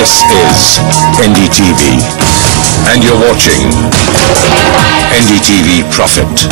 This is NDTV, and you're watching NDTV Profit.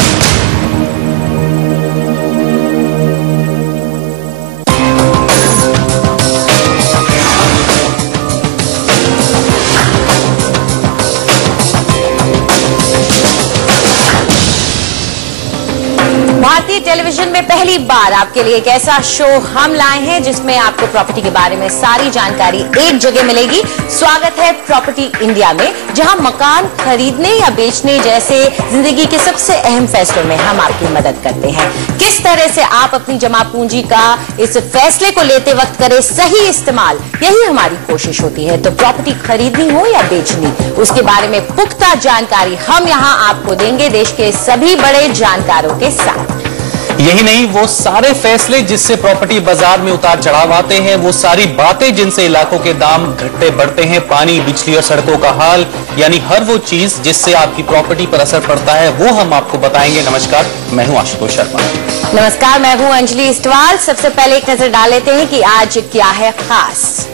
भारतीय television में पहली बार आपके लिए एक ऐसा शो हम लाए हैं जिसमें आपको प्रॉपर्टी के बारे में सारी जानकारी एक जगह मिलेगी। स्वागत है प्रॉपर्टी इंडिया में, जहां मकान खरीदने या बेचने जैसे जिंदगी के सबसे अहम फैसलों में हम आपकी मदद करते हैं। किस तरह से आप अपनी जमा पूंजी का इस फैसले को लेते वक्त करें सही इस्तेमाल, यही हमारी कोशिश होती है। तो प्रॉपर्टी खरीदनी हो या बेचनी, उसके बारे में पुख्ता जानकारी हम यहाँ आपको देंगे देश के सभी बड़े जानकारों के साथ। यही नहीं, वो सारे फैसले जिससे प्रॉपर्टी बाजार में उतार चढ़ाव आते हैं, वो सारी बातें जिनसे इलाकों के दाम घटते बढ़ते हैं, पानी, बिजली और सड़कों का हाल, यानी हर वो चीज जिससे आपकी प्रॉपर्टी पर असर पड़ता है, वो हम आपको बताएंगे। नमस्कार, मैं हूं आशुतोष शर्मा। नमस्कार, मैं हूं अंजलि इस्टवाल। सबसे पहले एक नजर डाल लेते हैं कि आज क्या है खास।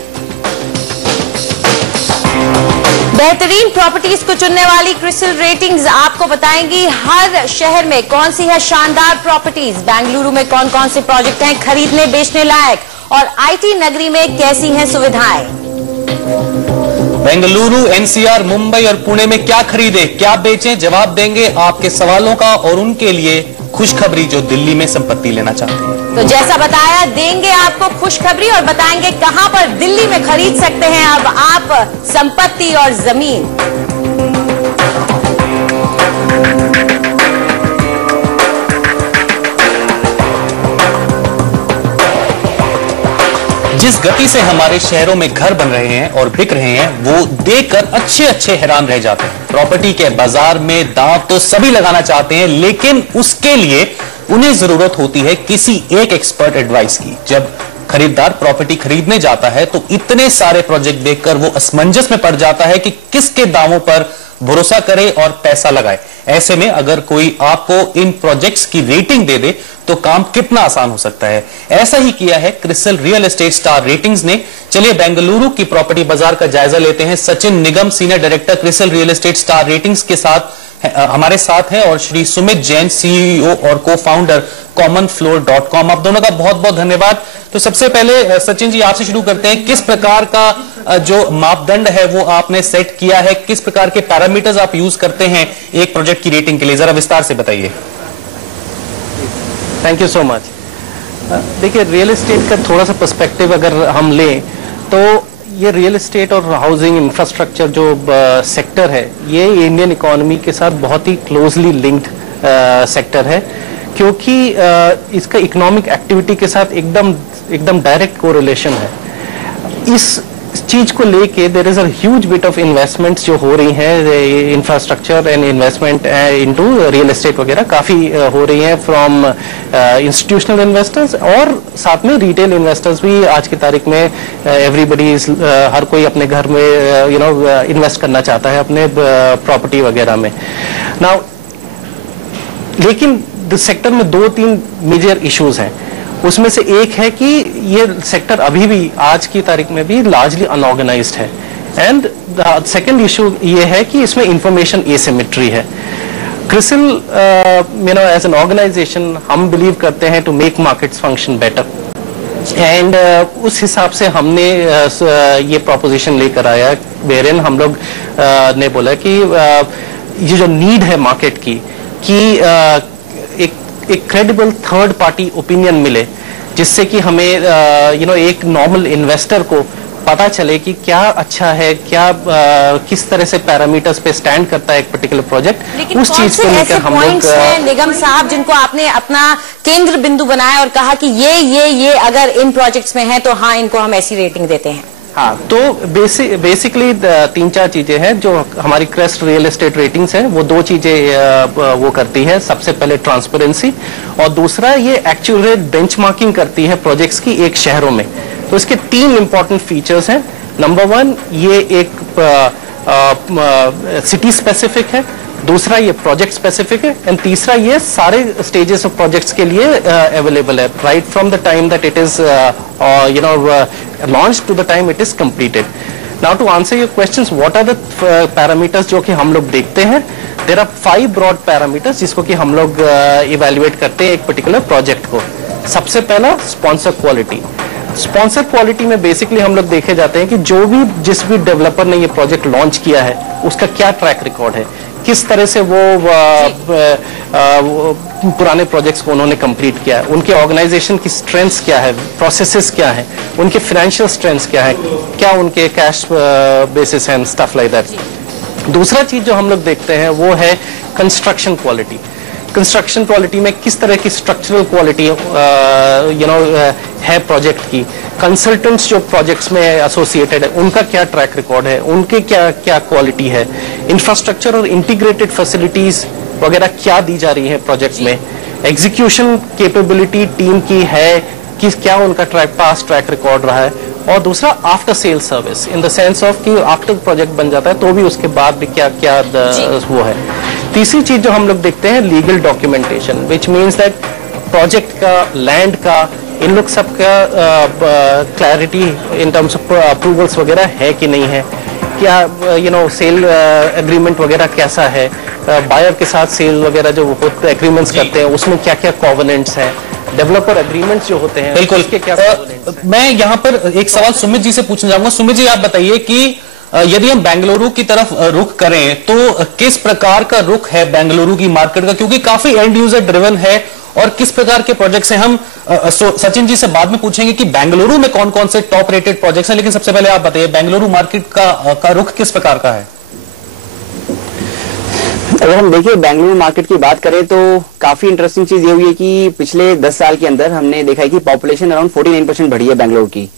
बेहतरीन प्रॉपर्टीज को चुनने वाली क्रिसिल रेटिंग्स आपको बताएंगी हर शहर में कौन सी है शानदार प्रॉपर्टीज, बेंगलुरु में कौन कौन से प्रोजेक्ट हैं खरीदने बेचने लायक, और आईटी नगरी में कैसी हैं सुविधाएं। बेंगलुरु, एनसीआर, मुंबई और पुणे में क्या खरीदे क्या बेचें, जवाब देंगे आपके सवालों का, और उनके लिए खुशखबरी जो दिल्ली में संपत्ति लेना चाहते हैं। तो जैसा बताया, देंगे आपको खुशखबरी और बताएंगे कहां पर दिल्ली में खरीद सकते हैं अब आप संपत्ति और जमीन। जिस गति से हमारे शहरों में घर बन रहे हैं और बिक रहे हैं, वो देखकर अच्छे अच्छे हैरान रह जाते हैं। प्रॉपर्टी के बाजार में दांव तो सभी लगाना चाहते हैं, लेकिन उसके लिए उन्हें जरूरत होती है किसी एक एक्सपर्ट एडवाइस की। जब खरीदार प्रॉपर्टी खरीदने जाता है तो इतने सारे प्रोजेक्ट देखकर वो असमंजस में पड़ जाता है कि किसके दावों पर भरोसा करे और पैसा लगाए। ऐसे में अगर कोई आपको इन प्रोजेक्ट्स की रेटिंग दे दे तो काम कितना आसान हो सकता है। ऐसा ही किया है CRISIL real estate star ratings ने। चलिए बेंगलुरु की प्रॉपर्टी बाजार का जायजा लेते हैं। Sachin Nigam, senior director CRISIL real estate star ratings के साथ हमारे साथ हैं, और श्री सुमित जैन, सीईओ और को फाउंडर commonfloor.com। आप दोनों का बहुत बहुत धन्यवाद। तो सबसे पहले सचिन जी, आपसे शुरू करते हैं। किस प्रकार का जो मापदंड है वो आपने सेट किया है, किस प्रकार के पैरामीटर्स आप यूज करते हैं एक प्रोजेक्ट की रेटिंग के लिए, जरा विस्तार से बताइए। Thank you so much. देखिए, रियल एस्टेट का थोड़ा सा पर्सपेक्टिव अगर हम लें तो ये रियल एस्टेट और हाउसिंग इंफ्रास्ट्रक्चर जो सेक्टर है, ये इंडियन इकोनॉमी के साथ बहुत ही क्लोजली लिंक्ड सेक्टर है, क्योंकि इसका इकोनॉमिक एक्टिविटी के साथ एकदम डायरेक्ट कोरिलेशन है। इस चीज को लेके there is a huge bit of investments जो हो रही हैं, infrastructure and investment into real estate वगैरह काफी हो रही हैं फ्रॉम इंस्टीट्यूशनल इन्वेस्टर्स, और साथ में रिटेल इन्वेस्टर्स भी आज की तारीख में एवरीबडी हर कोई अपने घर में इन्वेस्ट करना चाहता है अपने प्रॉपर्टी वगैरह में। नाउ लेकिन सेक्टर में 2-3 मेजर इश्यूज हैं। उसमें से एक है कि ये सेक्टर अभी भी आज की तारीख में भी लार्जली अनऑर्गेनाइज्ड है, एंड द सेकंड इशू ये है कि इसमें इंफॉर्मेशन एसिमेट्री है। क्रिसिल एज एन ऑर्गेनाइजेशन हम बिलीव करते हैं to make markets function better, and उस हिसाब से हमने ये प्रोपोजिशन लेकर आया, वेरियन हम लोग ने बोला कि ये जो नीड है मार्केट की कि एक क्रेडिबल थर्ड पार्टी ओपिनियन मिले, जिससे कि हमें एक नॉर्मल इन्वेस्टर को पता चले कि क्या अच्छा है, क्या किस तरह से पैरामीटर्स पे स्टैंड करता है एक पर्टिकुलर प्रोजेक्ट। उस चीज को लेकर हम लोग निगम साहब जिनको आपने अपना केंद्र बिंदु बनाया और कहा कि ये अगर इन प्रोजेक्ट्स में है तो हाँ, इनको हम ऐसी रेटिंग देते हैं। हाँ, तो बेसिकली 3-4 चीजें हैं जो हमारी क्रेस्ट रियल एस्टेट रेटिंग्स हैं। वो 2 चीजें वो करती है। सबसे पहले ट्रांसपेरेंसी, और दूसरा ये एक्चुअल बेंचमार्किंग करती है प्रोजेक्ट्स की एक शहरों में। तो इसके 3 इंपॉर्टेंट फीचर्स हैं। नंबर 1, ये एक सिटी स्पेसिफिक है, दूसरा ये प्रोजेक्ट स्पेसिफिक है, एंड तीसरा ये सारे स्टेजेस ऑफ प्रोजेक्ट्स के लिए अवेलेबल है, right from the time that it is launch to the time it is completed. Now to answer your questions, what are the parameters जो कि हम लोग देखते हैं? देयर आर 5 ब्रॉड पैरामीटर्स जिसको कि हम लोग इवैल्यूएट करते हैं एक पर्टिकुलर प्रोजेक्ट को। सबसे पहला स्पॉन्सर क्वालिटी। स्पॉन्सर क्वालिटी में बेसिकली हम लोग देखे जाते हैं कि जिस भी डेवलपर ने ये प्रोजेक्ट लॉन्च किया है उसका क्या ट्रैक रिकॉर्ड है, किस तरह से वो पुराने प्रोजेक्ट्स को उन्होंने कंप्लीट किया है, उनके ऑर्गेनाइजेशन की स्ट्रेंथ्स क्या है, प्रोसेसेस क्या है, उनके फाइनेंशियल स्ट्रेंथ्स क्या है, क्या उनके cash basis and stuff like that. दूसरा चीज जो हम लोग देखते हैं वो है कंस्ट्रक्शन क्वालिटी। कंस्ट्रक्शन क्वालिटी में किस तरह की स्ट्रक्चरल क्वालिटी है प्रोजेक्ट की, कंसल्टेंट्स जो प्रोजेक्ट्स में एसोसिएटेड है उनका क्या ट्रैक रिकॉर्ड है, उनके क्या क्या क्वालिटी है, इंफ्रास्ट्रक्चर और इंटीग्रेटेड फैसिलिटीज वगैरह क्या दी जा रही है प्रोजेक्ट में, एग्जीक्यूशन कैपेबिलिटी टीम की है कि क्या उनका पास ट्रैक रिकॉर्ड रहा है, और दूसरा after sale service in the sense of कि आफ्टर प्रोजेक्ट बन जाता है तो भी उसके बाद भी क्या क्या वो है। तीसरी चीज जो हम लोग देखते हैं legal documentation, which means that project का, लैंड का, इन लोग सबका clarity in terms of approvals वगैरह है कि नहीं है, क्या सेल एग्रीमेंट वगैरह कैसा है, बायर के साथ सेल वगैरह जो एग्रीमेंट्स करते हैं उसमें क्या क्या कॉवेनेंट्स हैं, डेवलपर एग्रीमेंट्स जो होते हैं बिल्कुल उसके क्या कॉवेनेंट्स हैं। मैं यहाँ पर एक सवाल सुमित जी से पूछना चाहूंगा। सुमित जी, आप बताइए कि यदि हम बेंगलुरु की तरफ रुख करें तो किस प्रकार का रुख है बेंगलुरु की मार्केट का, क्योंकि काफी एंड यूजर ड्रिवन है, और किस प्रकार के प्रोजेक्ट्स हैं? हम सचिन जी से बाद में पूछेंगे कि बेंगलुरु में कौन कौन से टॉप रेटेड प्रोजेक्ट्स हैं, लेकिन सबसे पहले आप बताइए बेंगलुरु मार्केट का रुख किस प्रकार का है? अगर हम देखिए बेंगलुरु मार्केट की बात करें तो काफी इंटरेस्टिंग चीज ये हुई है कि पिछले 10 साल के अंदर हमने देखा है कि पॉपुलेशन अराउंड 49% बढ़ी है बेंगलुरु की,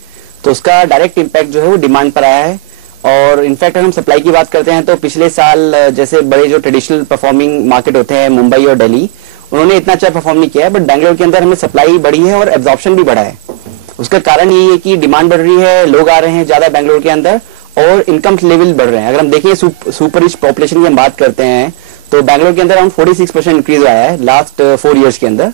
तो उसका डायरेक्ट इम्पैक्ट जो है वो डिमांड पर आया है। और इनफैक्ट अगर हम सप्लाई की बात करते हैं तो पिछले साल जैसे बड़े जो ट्रेडिशनल परफॉर्मिंग मार्केट होते हैं मुंबई और दिल्ली, उन्होंने इतना अच्छा परफॉर्म नहीं किया है, बट बेंगलुरु के अंदर हमें सप्लाई बढ़ी है और एब्जॉर्प्शन भी बढ़ा है। उसका कारण यही है कि डिमांड बढ़ रही है, लोग आ रहे हैं ज्यादा बेंगलुरु के अंदर और इनकम लेवल बढ़ रहे हैं। अगर हम देखिए सुपर रिच पॉपुलेशन की हम बात करते हैं तो बेंगलुरु के अंदर अराउंड 46% इंक्रीज आया है लास्ट 4 इयर्स के अंदर।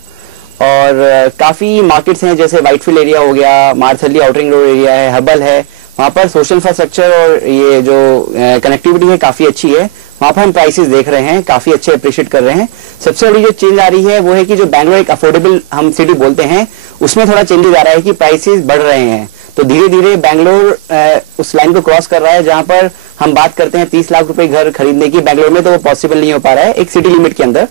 और काफी मार्केट्स हैं जैसे व्हाइटफील्ड एरिया हो गया, मार्थली आउटरिंग रोड एरिया है, हबल है, वहां पर सोशल इंफ्रास्ट्रक्चर और ये जो कनेक्टिविटी है काफी अच्छी है। वहां पर हम प्राइसेस देख रहे हैं काफी अच्छे अप्रिशिएट कर रहे हैं। सबसे बड़ी जो चेंज आ रही है वो है कि जो बेंगलुरु एक अफोर्डेबल हम सिटी बोलते हैं उसमें थोड़ा चेंजेस आ रहा है कि प्राइसेस बढ़ रहे हैं। तो धीरे धीरे बेंगलुरु उस लाइन को क्रॉस कर रहा है जहां पर हम बात करते हैं 30 लाख रुपए घर खरीदने की, बेंगलुरु में तो वो पॉसिबल नहीं हो पा रहा है एक सिटी लिमिट के अंदर,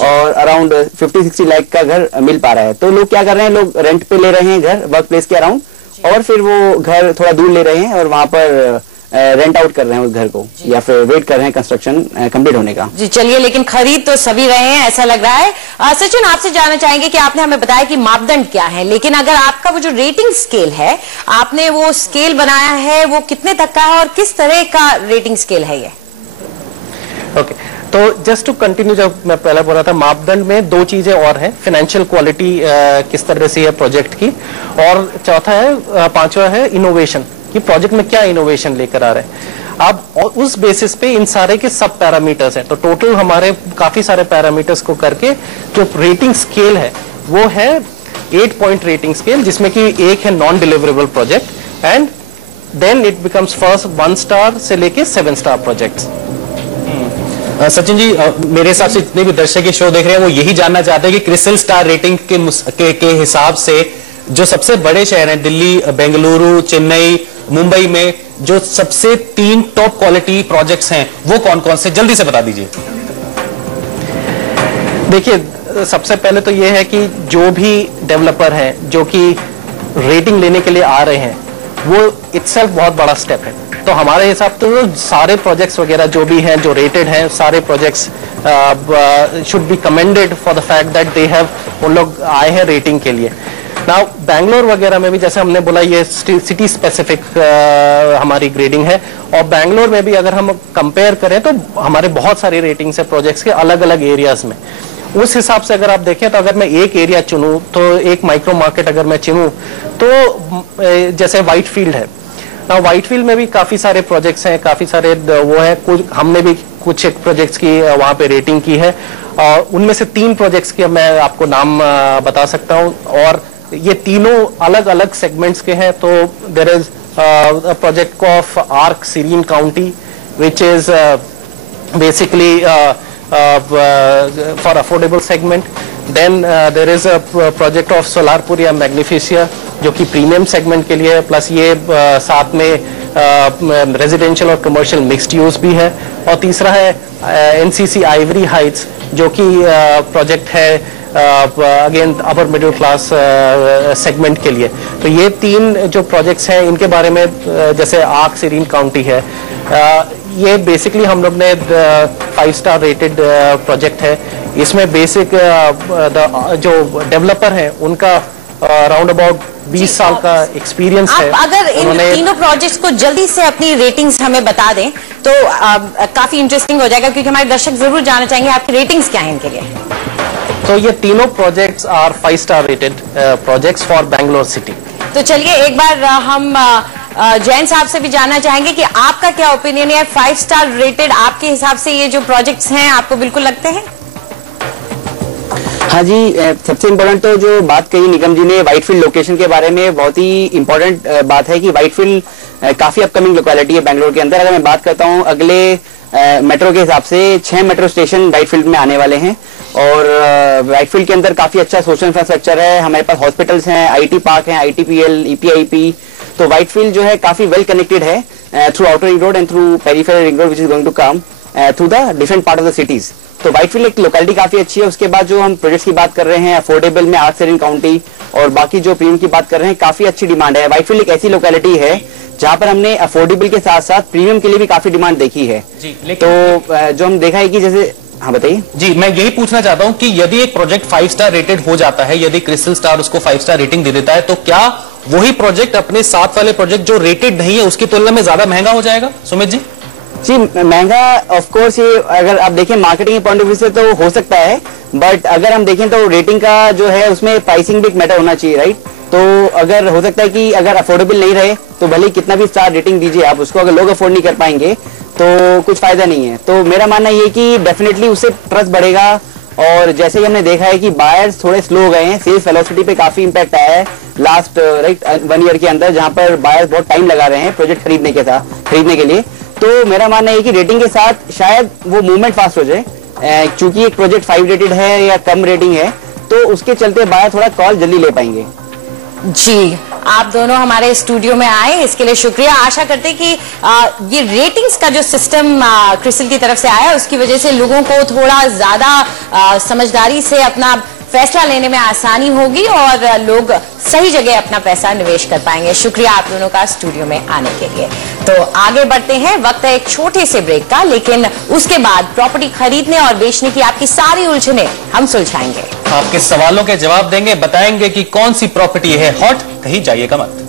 और अराउंड 50-60 लाख का घर मिल पा रहा है। तो लोग क्या कर रहे हैं, लोग रेंट पे ले रहे हैं घर वर्क प्लेस के अराउंड, और फिर वो घर थोड़ा दूर ले रहे हैं और वहां पर रेंट आउट कर रहे हैं उस घर को, या फिर वेट कर रहे हैं कंस्ट्रक्शन कंप्लीट होने का। जी चलिए, लेकिन खरीद तो सभी रहे हैं ऐसा लग रहा है। सचिन, आपसे जानना चाहेंगे कि आपने हमें बताया कि मापदंड क्या है, लेकिन अगर आपका वो जो रेटिंग स्केल है, आपने वो स्केल बनाया है, वो कितने तक का है और किस तरह का रेटिंग स्केल है ये? ओके, तो जस्ट टू कंटिन्यू, जब मैं पहले बोला था मापदंड में 2 चीजें और हैं, फाइनेंशियल क्वालिटी किस तरह से है प्रोजेक्ट की, और चौथा है 5वां है इनोवेशन, कि प्रोजेक्ट में क्या इनोवेशन लेकर आ रहे हैं। अब उस बेसिस पे इन सारे के सब पैरामीटर्स हैं, तो टोटल हमारे काफी सारे पैरामीटर्स को करके जो रेटिंग स्केल है वो है 8 पॉइंट रेटिंग स्केल, जिसमें कि एक है non deliverable project and then it becomes first 1 star से लेके 7 स्टार प्रोजेक्ट्स। सचिन जी, मेरे हिसाब से जितने भी दर्शक ये शो देख रहे हैं वो यही जानना चाहते हैं कि क्रिस्टल स्टार रेटिंग के हिसाब से जो सबसे बड़े शहर हैं दिल्ली, बेंगलुरु, चेन्नई, मुंबई में जो सबसे 3 टॉप क्वालिटी प्रोजेक्ट्स हैं वो कौन कौन से, जल्दी से बता दीजिए। देखिए, सबसे पहले तो ये है कि जो भी डेवलपर हैं जो कि रेटिंग लेने के लिए आ रहे हैं वो इटसेल्फ बहुत बड़ा स्टेप है। तो हमारे हिसाब से सारे प्रोजेक्ट्स वगैरह जो भी हैं जो रेटेड हैं, सारे projects should be commended for the fact that they have, उन लोग आए हैं रेटिंग के लिए। नाउ बैंगलोर वगैरह में भी जैसे हमने बोला ये सिटी स्पेसिफिक हमारी ग्रेडिंग है, और बैंगलोर में भी अगर हम कंपेयर करें तो हमारे बहुत सारी रेटिंग्स है प्रोजेक्ट्स के अलग अलग एरियाज में। उस हिसाब से अगर आप देखें तो अगर मैं एक एरिया चुनूं, तो एक माइक्रो मार्केट अगर मैं चुनूं तो जैसे व्हाइटफील्ड है ना, व्हाइटफील्ड में भी काफी सारे प्रोजेक्ट्स हैं, काफी सारे वो है, कुछ हमने भी कुछ एक प्रोजेक्ट्स की वहां पे रेटिंग की है, और उनमें से 3 प्रोजेक्ट्स के मैं आपको नाम बता सकता हूं, और ये तीनों अलग अलग सेगमेंट्स के हैं। तो there is project of Arc Serene County, which is basically for affordable segment. Then there is a project of Solarpuria Magnificia जो कि प्रीमियम सेगमेंट के लिए है, प्लस ये साथ में रेजिडेंशियल और कमर्शियल मिक्स्ड यूज भी है। और तीसरा है एनसीसी आइवरी हाइट्स जो कि प्रोजेक्ट है again upper middle class segment के लिए। तो ये तीन जो प्रोजेक्ट्स हैं इनके बारे में जैसे आर्क सीरीन काउंटी है, ये बेसिकली हम लोग ने 5 स्टार रेटेड प्रोजेक्ट है। इसमें बेसिक जो डेवलपर हैं उनका राउंड अबाउट 20 साल का एक्सपीरियंस है। अगर इन तीनों प्रोजेक्ट्स को जल्दी से अपनी रेटिंग्स हमें बता दें तो काफी इंटरेस्टिंग हो जाएगा, क्योंकि हमारे दर्शक जरूर जानना चाहेंगे आपकी रेटिंग्स क्या हैं इनके लिए। तो ये तीनों projects are 5 star rated projects for Bangalore city. तो चलिए एक बार हम जैन साहब से भी जानना चाहेंगे कि आपका क्या ओपिनियन है, 5 स्टार रेटेड आपके हिसाब से ये जो प्रोजेक्ट्स हैं आपको बिल्कुल लगते हैं? हाँ जी, सबसे इम्पोर्टेंट तो जो बात कही निगम जी ने व्हाइटफील्ड लोकेशन के बारे में, बहुत ही इम्पोर्टेंट बात है कि व्हाइटफील्ड काफी अपकमिंग लोकेलिटी है बैंगलोर के अंदर। अगर मैं बात करता हूँ अगले मेट्रो के हिसाब से 6 मेट्रो स्टेशन व्हाइटफील्ड में आने वाले हैं और व्हाइटफील्ड के अंदर काफी अच्छा सोशल इंफ्रास्ट्रक्चर है। हमारे पास हॉस्पिटल्स हैं, आईटी पार्क हैं, आईटीपीएल, ईपीआईपी। तो व्हाइटफील्ड जो है काफी वेल कनेक्टेड है through outer ring road and through peripheral ring road which is going to come through the different part of the cities. तो व्हाइटफील्ड एक लोकेलिटी काफी अच्छी है। उसके बाद जो हम प्रोजेक्ट्स की बात कर रहे हैं अफोर्डेबल में आर्क सीरीन काउंटी और बाकी जो प्रीमियम की बात कर रहे हैं, काफी अच्छी डिमांड है। व्हाइटफील्ड एक ऐसी लोकेलिटी है जहां पर हमने अफोर्डेबल के साथ साथ प्रीमियम के लिए भी काफी डिमांड देखी है। तो जो हम देखा है कि जैसे, हाँ बताइए जी, मैं यही पूछना चाहता हूं कि यदि एक प्रोजेक्ट 5 स्टार रेटेड हो जाता है, यदि क्रिस्टल स्टार उसको 5 स्टार रेटिंग दे देता है, तो क्या वही प्रोजेक्ट अपने साथ वाले प्रोजेक्ट जो रेटेड नहीं है उसकी तुलना में ज्यादा महंगा हो जाएगा? सुमित जी जी, महंगा ऑफ कोर्स ये अगर आप देखें मार्केटिंग के पॉइंट ऑफ व्यू से तो हो सकता है, बट अगर हम देखें तो रेटिंग का जो है उसमें प्राइसिंग भी एक मैटर होना चाहिए, राइट? तो अगर हो सकता है कि अगर अफोर्डेबल नहीं रहे तो भले कितना भी स्टार रेटिंग दीजिए आप उसको, अगर लोग अफोर्ड नहीं कर पाएंगे तो कुछ फायदा नहीं है। तो मेरा मानना ये कि डेफिनेटली उससे ट्रस्ट बढ़ेगा। और जैसे ही हमने देखा है कि बायर्स थोड़े स्लो हो गए हैं, सेल्स वेलोसिटी पे काफी इंपैक्ट आया है लास्ट 1 ईयर के अंदर, जहां पर बायर्स बहुत टाइम लगा रहे हैं प्रोजेक्ट खरीदने के लिए। तो मेरा मानना है कि रेटिंग के साथ शायद वो मूवमेंट फास्ट हो जाए, क्योंकि एक प्रोजेक्ट 5 रेटेड है या कम रेटिंग है तो उसके चलते बायर थोड़ा कॉल जल्दी ले पाएंगे। जी, आप दोनों हमारे स्टूडियो में आए इसके लिए शुक्रिया। आशा करते हैं कि ये रेटिंग्स का जो सिस्टम क्रिस्टल की तरफ से आया उसकी वजह से लोगों को थोड़ा ज्यादा समझदारी से अपना फैसला लेने में आसानी होगी और लोग सही जगह अपना पैसा निवेश कर पाएंगे। शुक्रिया आप दोनों का स्टूडियो में आने के लिए। तो आगे बढ़ते हैं, वक्त है एक छोटे से ब्रेक का, लेकिन उसके बाद प्रॉपर्टी खरीदने और बेचने की आपकी सारी उलझने हम सुलझाएंगे। आपके सवालों के जवाब देंगे, बताएंगे कि कौन सी प्रॉपर्टी है हॉट, कहीं जाइएगा मत।